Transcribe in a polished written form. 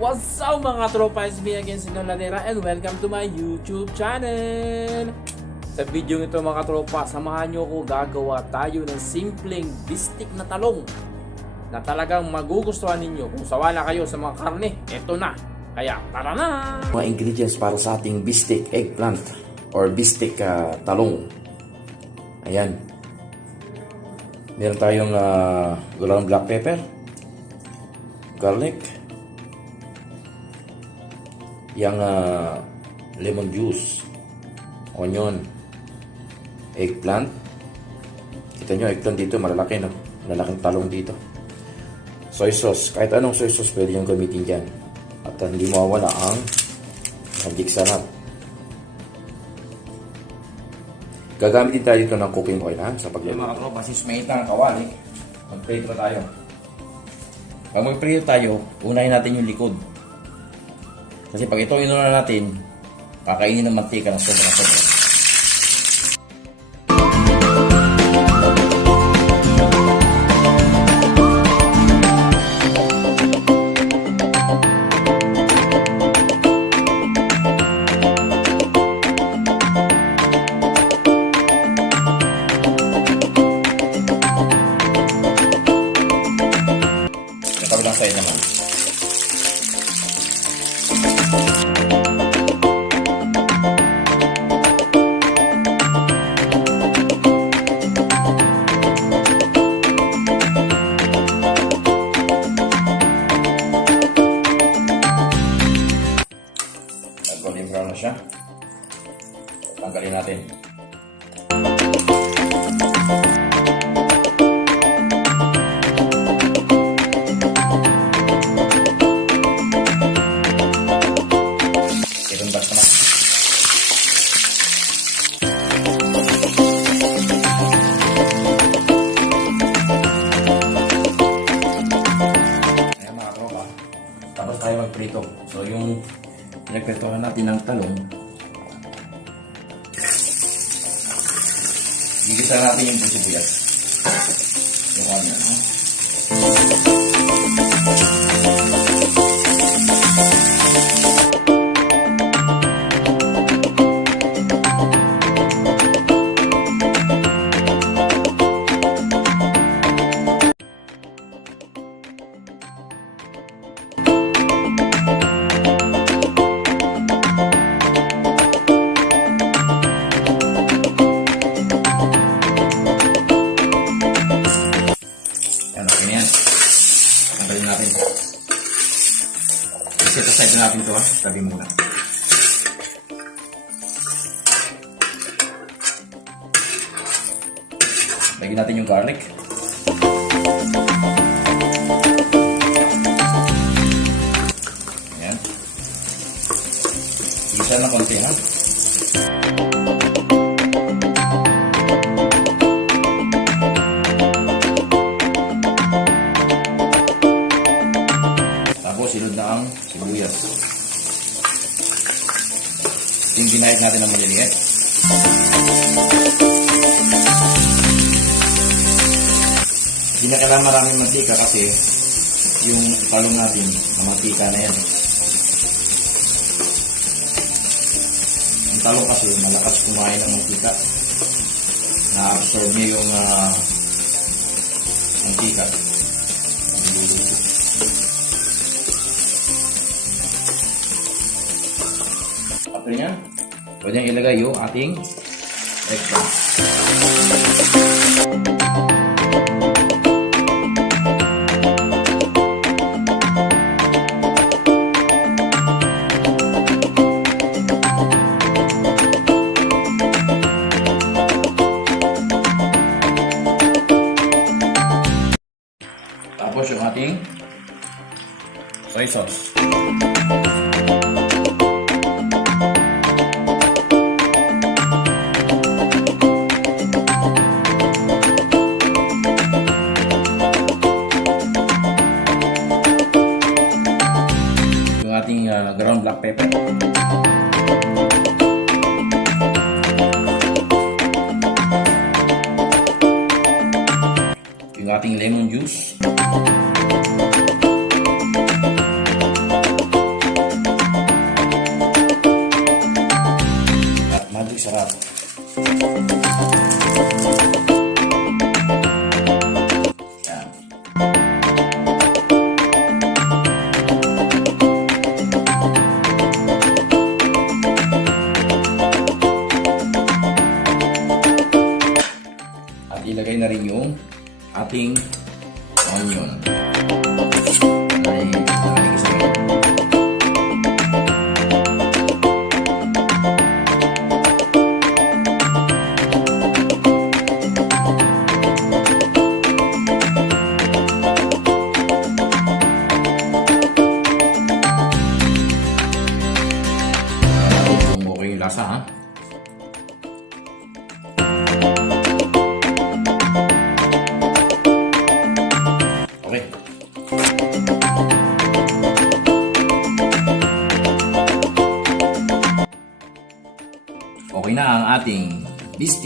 What's up mga tropa, it's me again, Sino Ladera, and welcome to my YouTube channel. Sa video nito mga tropa, samahan nyo ako, gagawa tayo ng simpleng bistik na talong na talagang magugustuhan ninyo. Kung sawa na kayo sa mga karne, eto na. Kaya tara na! Mga ingredients para sa ating bistik eggplant or bistik talong. Ayan. Meron tayong ground black pepper, garlic, yung lemon juice, onion, eggplant. Kita nyo, eggplant dito, malalaki, no? Malalaking talong dito. Soy sauce, kahit anong soy sauce pwede yung gamitin dyan. At hindi mawawala ang magic sarap. Gagamitin tayo dito ng cooking oil, ha? Sa pagluluto. Mga tropa, since may itang kawali, mag-prito na tayo. Pag mag-prito tayo, unahin natin yung likod. Kasi pag ito inuna natin, kakainin ng mantika ng sobra-sobra. Sa kabilang side naman. Golden brown na siya. Tanggalin natin. Irundas naman. Ayan mga tropa. Tapos tayo magprito. So yung pinagpritohan natin ng talong, gigisa natin yung sibuyas. Yung kanya, no? Tanggalin natin. Set aside natin ito, ha. Tabi muna. Lagyan natin yung garlic. Ayan. Isa na konti, ha. Sinod na ang sibuyas. Yung ginahit natin ng maliliit. Hindi na kailangan maraming mantika kasi yung talong natin, mantika na yan. Ang talong kasi malakas kumain ng mantika. Na-absorb niya yung mantika. After niya, pwede niyang ilagay yung ating eggplant. Tapos yung ating soy sauce. Ground black pepper. Yung ating lemon juice. lasa ha. Okay. Okay na ang ating bistik.